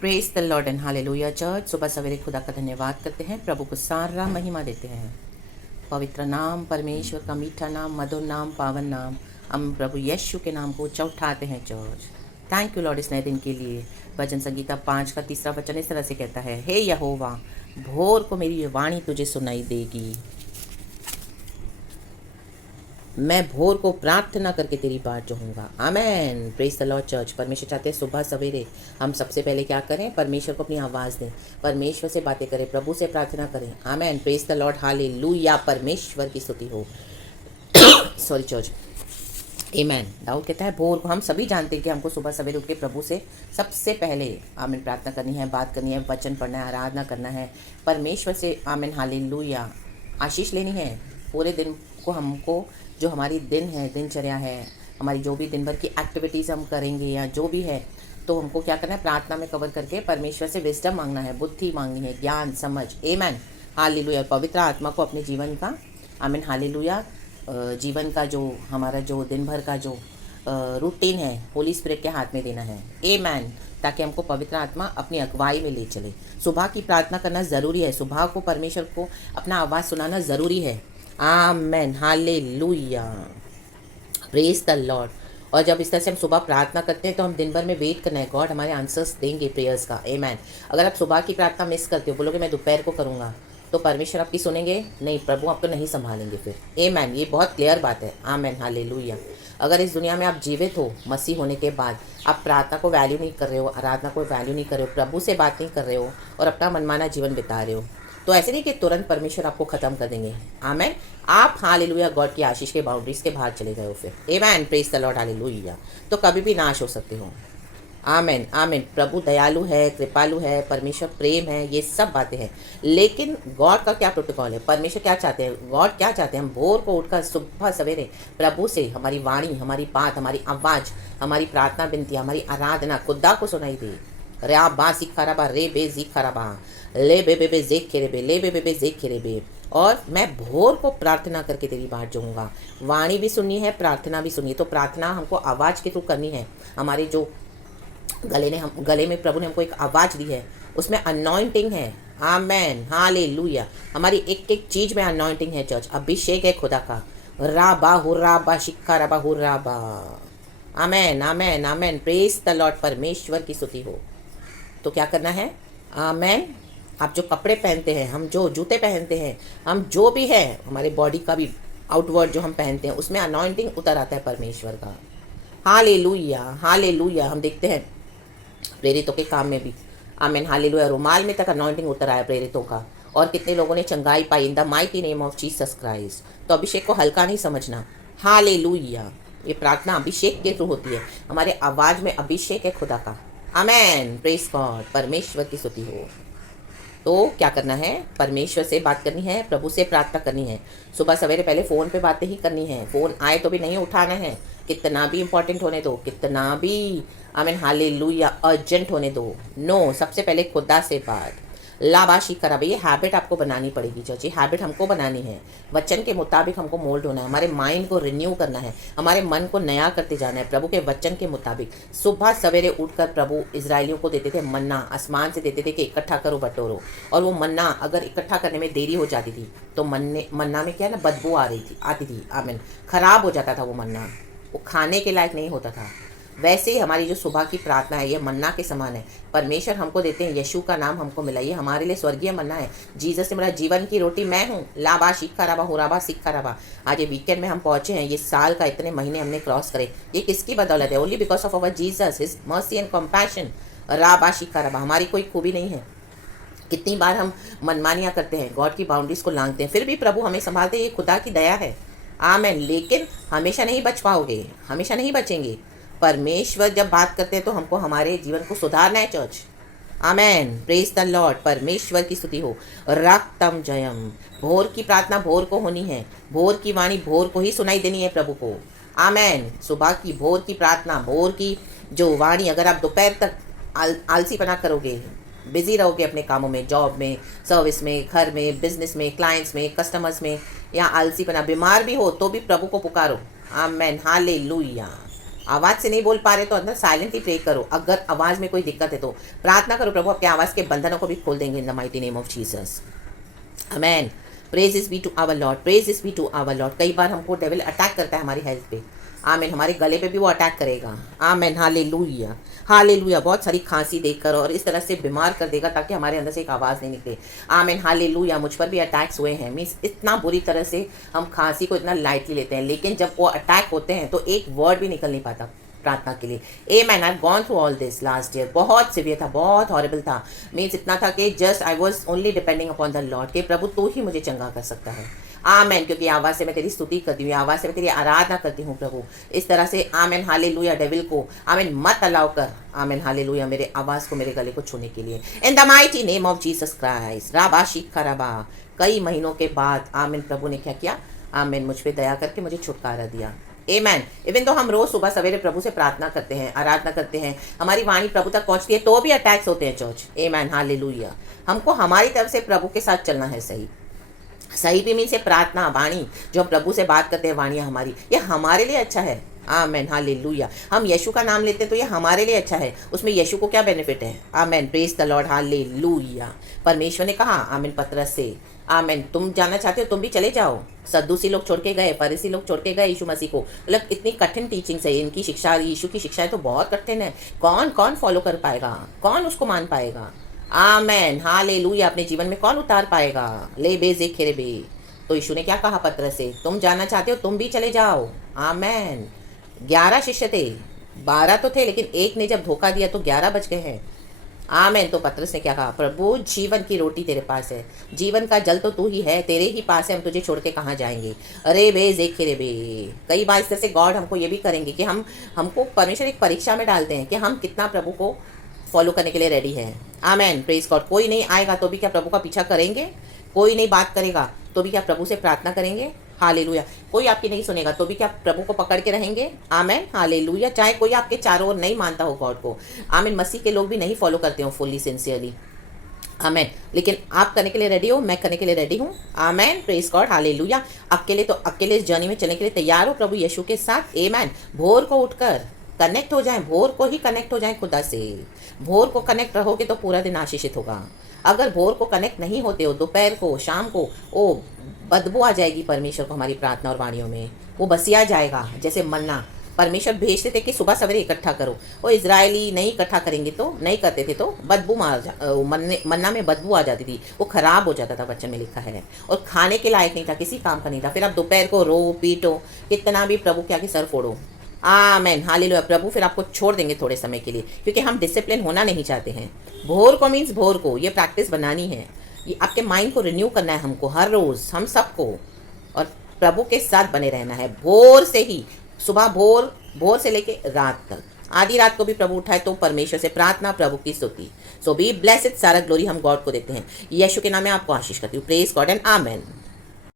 Praise the Lord and hallelujah church. सुबह सवेरे खुदा का धन्यवाद करते हैं, प्रभु को सारा महिमा देते हैं। पवित्र नाम, परमेश्वर का मीठा नाम, मधुर नाम, पावन नाम, हम प्रभु यीशु के नाम को ऊंचा उठाते हैं चर्च। थैंक यू लॉर्ड इस नए दिन के लिए। भजन संगीता 5 का 3रा वचन इस तरह से कहता है, हे यहोवा, भोर को मेरी ये वाणी तुझे सुनाई देगी। मैं भोर को प्रार्थना करके तेरी बाट जोहूँगा। Amen. Praise the lord church. परमेश्वर चाहते हैं सुबह सवेरे हम सबसे पहले क्या करें, परमेश्वर को अपनी आवाज़ दें, परमेश्वर से बातें करें, प्रभु से प्रार्थना करें। आमेन। प्रेज द लॉर्ड, हालेलुया, परमेश्वर की स्तुति हो। Sorry church. आमेन। दाऊद कहता है भोर को, हम सभी जानते हैं कि हमको सुबह सवेरे उठ के प्रभु से सबसे पहले आमेन प्रार्थना करनी है, बात करनी है, वचन पढ़ना है, आराधना करना है, परमेश्वर से आमेन हालेलुया आशीष लेनी है। पूरे दिन को हमको जो हमारी दिन है, दिनचर्या है, हमारी जो भी दिन भर की एक्टिविटीज़ हम करेंगे या जो भी है, तो हमको क्या करना है, प्रार्थना में कवर करके परमेश्वर से विजडम मांगना है, बुद्धि मांगनी है, ज्ञान, समझ। Amen hallelujah. पवित्र आत्मा को अपने जीवन का आमेन हालेलुया जीवन का जो हमारा जो दिन भर का जो रूटीन है, होली स्पिरिट के हाथ में देना है। आमेन। ताकि हमको पवित्र आत्मा अपनी अगुवाई में ले चले। सुबह की प्रार्थना करना ज़रूरी है, सुबह को परमेश्वर को अपना आवाज़ सुनाना ज़रूरी है। Amen hallelujah, praise the Lord. और जब इस तरह से हम सुबह प्रार्थना करते हैं तो हम दिन भर में वेट करना है, गॉड हमारे आंसर्स देंगे प्रेयर्स का। आमेन। अगर आप सुबह की प्रार्थना मिस करते हो, बोलोगे मैं दोपहर को करूँगा, तो परमेश्वर आपकी सुनेंगे नहीं, प्रभु आपको नहीं संभालेंगे फिर। आमेन। ये बहुत क्लियर बात है। Amen hallelujah. अगर इस दुनिया में आप जीवित हो मसीह होने के बाद, आप प्रार्थना को वैल्यू नहीं कर रहे हो, आराधना को वैल्यू नहीं कर रहे हो, प्रभु से बात नहीं कर रहे हो और अपना मनमाना जीवन बिता रहे हो, तो ऐसे नहीं कि तुरंत परमेश्वर आपको ख़त्म कर देंगे। आमेन। आप हालेलुया गॉड की आशीष के बाउंड्रीज के बाहर चले गए हो फिर। Amen. Praise the lord hallelujah. तो कभी भी नाश हो सकते हो। आमेन आमेन। प्रभु दयालु है, कृपालु है, परमेश्वर प्रेम है, ये सब बातें हैं। लेकिन गॉड का क्या प्रोटोकॉल है, परमेश्वर क्या चाहते हैं, गॉड क्या चाहते हैं, हम भोर को उठकर सुबह सवेरे प्रभु से हमारी वाणी, हमारी बात, हमारी आवाज़, हमारी प्रार्थना विनती, हमारी आराधना खुदा को सुनाई दे। रा बा सी खराबा रे बे जी खराबा ले बे बे बे जे खेरे बे ले बे बे बे जे खेरे बे। और मैं भोर को प्रार्थना करके तेरी बाट जोऊंगा। वाणी भी सुननी है, प्रार्थना भी सुननी है। तो प्रार्थना हमको आवाज़ के थ्रू करनी है। हमारे जो गले में प्रभु ने हमको एक आवाज़ दी है, उसमें अनॉइंटिंग है। Amen hallelujah. हमारी एक एक चीज़ में अनॉइंटिंग है चर्च, अभिषेक है खुदा का। राबा हुर्राबा शिक्का रबा हुर्राबा। आमेन आमेन आमेन। प्रेज द लॉर्ड, परमेश्वर की स्तुति हो। तो क्या करना है, आमेन। आप जो कपड़े पहनते हैं, हम जो जूते पहनते हैं, हम जो भी है, हमारे बॉडी का भी आउटवर्ड जो हम पहनते हैं, उसमें अनॉइंटिंग उतर आता है परमेश्वर का। Hallelujah hallelujah. हम देखते हैं प्रेरितों के काम में भी आमेन हालेलुया, रुमाल में तक अनॉइंटिंग उतर आया प्रेरितों का, और कितने लोगों ने चंगाई पाई in the mighty name of Jesus Christ. तो अभिषेक को हल्का नहीं समझना। हालेलुया। ये प्रार्थना अभिषेक के थ्रू होती है। हमारे आवाज़ में अभिषेक है खुदा का। आमेन। प्रेज गॉड, परमेश्वर की स्तुति हो। तो क्या करना है, परमेश्वर से बात करनी है, प्रभु से प्रार्थना करनी है। सुबह सवेरे पहले फ़ोन पे बातें ही करनी है। फ़ोन आए तो भी नहीं उठाना है, कितना भी इंपॉर्टेंट होने दो, कितना भी आमीन हालेलुया अर्जेंट होने दो। नो, सबसे पहले खुदा से बात। लाबाशी करा भाई, ये हैबिट आपको बनानी पड़ेगी चाची, हैबिट हमको बनानी है। वचन के मुताबिक हमको मोल्ड होना है, हमारे माइंड को रिन्यू करना है, हमारे मन को नया करते जाना है प्रभु के वचन के मुताबिक। सुबह सवेरे उठकर प्रभु इजराइलियों को देते थे मन्ना, आसमान से देते थे कि इकट्ठा करो बटोरो। और वो मन्ना अगर इकट्ठा करने में देरी हो जाती थी तो मन्ना में क्या है ना, बदबू आती थी। आमीन। खराब हो जाता था वो मन्ना, वो खाने के लायक नहीं होता था। वैसे ही हमारी जो सुबह की प्रार्थना है, ये मन्ना के समान है। परमेश्वर हमको देते हैं, यीशु का नाम हमको मिला, ये हमारे लिए स्वर्गीय मन्ना है। जीसस से मेरा जीवन की रोटी मैं हूँ। लाबा शिक्का रबा हुराबा सिक्का रबा। आज ये वीकेंड में हम पहुँचे हैं, ये साल का इतने महीने हमने क्रॉस करे, ये किसकी बदौलत है? Only because of our Jesus, his mercy and compassion. राबा शिक्का रबा। हमारी कोई खूबी नहीं है। कितनी बार हम मनमानियाँ करते हैं, गॉड की बाउंड्रीज को लांघते हैं, फिर भी प्रभु हमें संभालते हैं। ये खुदा की दया है। आमेन। लेकिन हमेशा नहीं बच पाओगे, हमेशा नहीं बचेंगे। परमेश्वर जब बात करते हैं तो हमको हमारे जीवन को सुधारना है church. Amen. Praise the Lord, परमेश्वर की स्तुति हो। रक्तम जयम। भोर की प्रार्थना भोर को होनी है, भोर की वाणी भोर को ही सुनाई देनी है प्रभु को। आमेन। सुबह की भोर की प्रार्थना, भोर की जो वाणी, अगर आप दोपहर तक आलसीपना करोगे, बिजी रहोगे अपने कामों में, जॉब में, सर्विस में, घर में, बिजनेस में, क्लाइंट्स में, कस्टमर्स में, या आलसीपना, बीमार भी हो तो भी प्रभु को पुकारो। Amen hallelujah. आवाज़ से नहीं बोल पा रहे तो अंदर साइलेंटली प्रे करो। अगर आवाज़ में कोई दिक्कत है तो प्रार्थना करो, प्रभु आपके आवाज़ के बंधनों को भी खोल देंगे in the mighty name of Jesus. Amen. Praises be to our lord, praises be to our lord. कई बार हमको डेविल अटैक करता है हमारी हेल्थ पे, आमेन, हमारे गले पे भी वो अटैक करेगा, आमेन, हालेलुया, हालेलुया। बहुत सारी खांसी देकर और इस तरह से बीमार कर देगा ताकि हमारे अंदर से एक आवाज़ नहीं निकले, आमेन, हालेलुया। मुझ पर भी अटैक्स हुए हैं, मीन्स इतना बुरी तरह से हम खांसी को इतना लाइटली लेते हैं, लेकिन जब वो अटैक होते हैं तो एक वर्ड भी निकल नहीं पाता प्रार्थना के लिए। A man, I gone through all this last year, बहुत सीवियर था, बहुत हॉरिबल था, मीन्स इतना था कि just I was only depending upon the Lord, कि प्रभु तू ही मुझे चंगा कर सकता है, आमेन। क्योंकि आवाज़ से मैं तेरी स्तुति करती हूँ, आवाज़ से मैं तेरी आराधना करती हूँ प्रभु, इस तरह से, आमेन, हालेलुया। डेविल को, आमेन, मत अलाउ कर, आमेन, हालेलुया, मेरे आवाज़ को, मेरे गले को छूने के लिए, in the mighty name of Jesus Christ. राबा शिखा राबा। कई महीनों के बाद, आमेन, प्रभु ने क्या किया, आमेन, मुझ पर दया करके मुझे छुटकारा दिया, आमेन। इवन तो हम रोज सुबह सवेरे प्रभु से प्रार्थना करते हैं, आराधना करते हैं, हमारी वाणी प्रभु तक पहुंचती है, तो भी अटैक्स होते हैं चर्च, आमेन, हालेलुया। हमको हमारी तरफ से प्रभु के साथ चलना है, सही सही भी मीन से प्रार्थना वाणी, जो हम प्रभु से बात करते हैं, वाणियाँ हमारी, ये हमारे लिए अच्छा है, आमेन, हालेलुया। हम यीशु का नाम लेते हैं तो ये हमारे लिए अच्छा है, उसमें यीशु को क्या बेनिफिट है, आमेन, प्रेज द लॉर्ड, हालेलुया। परमेश्वर ने कहा, आमेन, पतरस से, आमेन, तुम जाना चाहते हो तुम भी चले जाओ। सद्दूसी लोग छोड़ के गए, फरीसी लोग छोड़ के गए यीशु मसीह को, मतलब इतनी कठिन टीचिंग्स है इनकी शिक्षा, यीशु की शिक्षाएं तो बहुत कठिन है, कौन कौन फॉलो कर पाएगा, कौन उसको मान पाएगा, आमेन, हालेलुया। अपने जीवन में कौन उतार पाएगा, ले बेजे खेरे बे। तो यीशु ने क्या कहा पतरस से, तुम जाना चाहते हो तुम भी चले जाओ, आमेन। 11 शिष्य थे, 12 तो थे, लेकिन एक ने जब धोखा दिया तो 11 बच गए हैं, आमेन। तो पतरस ने क्या कहा, प्रभु जीवन की रोटी तेरे पास है, जीवन का जल तो तू ही है, तेरे ही पास है, हम तुझे छोड़ के कहाँ जाएंगे, अरे बे जेखे रे बे। कई बार इस तरह से गॉड हमको ये भी करेंगे कि हमको परमेश्वर एक परीक्षा में डालते हैं कि हम कितना प्रभु को फॉलो करने के लिए रेडी है, आमेन, प्रेज गॉड। कोई नहीं आएगा तो भी क्या प्रभु का पीछा करेंगे, कोई नहीं बात करेगा तो भी क्या प्रभु से प्रार्थना करेंगे, हालेलुया। कोई आपकी नहीं सुनेगा तो भी क्या प्रभु को पकड़ के रहेंगे, आमेन, हालेलुया। चाहे कोई आपके चारों ओर नहीं मानता हो गॉड को, आमेन, मसीह के लोग भी नहीं फॉलो करते हो फुल्ली सिंसियरली, आमेन, लेकिन आप करने के लिए रेडी हो, मैं करने के लिए रेडी हूँ, आमेन, प्रेज गॉड, हालेलुया। अकेले तो अकेले इस जर्नी में चलने के लिए तैयार हो प्रभु यीशु के साथ, आमेन। भोर को उठकर कनेक्ट हो जाएं, भोर को ही कनेक्ट हो जाएं खुदा से, भोर को कनेक्ट रहोगे तो पूरा दिन आशीषित होगा। अगर भोर को कनेक्ट नहीं होते हो, दोपहर को, शाम को, ओ बदबू आ जाएगी परमेश्वर को हमारी प्रार्थना और वाणियों में, वो बसिया जाएगा। जैसे मन्ना परमेश्वर भेजते थे कि सुबह सवेरे इकट्ठा करो, वो इजरायली नहीं इकट्ठा करेंगे तो नहीं करते थे, तो बदबू मन्ना में बदबू आ जाती थी, वो खराब हो जाता था, वचन में लिखा है, और खाने के लायक नहीं था, किसी काम का नहीं था। फिर आप दोपहर को रो पीटो, कितना भी प्रभु के आगे सर फोड़ो, आमेन, हालेलुया। प्रभु फिर आपको छोड़ देंगे थोड़े समय के लिए, क्योंकि हम डिसिप्लिन होना नहीं चाहते हैं। भोर को मीन्स भोर को, ये प्रैक्टिस बनानी है, ये आपके माइंड को रिन्यू करना है हमको हर रोज़, हम सबको, और प्रभु के साथ बने रहना है भोर से ही, सुबह भोर से लेके रात तक, आधी रात को भी प्रभु उठाए तो परमेश्वर से प्रार्थना, प्रभु की स्तुति। सो बी ब्लेस्ड, सारा ग्लोरी हम गॉड को देते हैं। यीशु के नाम में आपको आशीष करती हूँ, प्रेज गॉड एंड आमेन।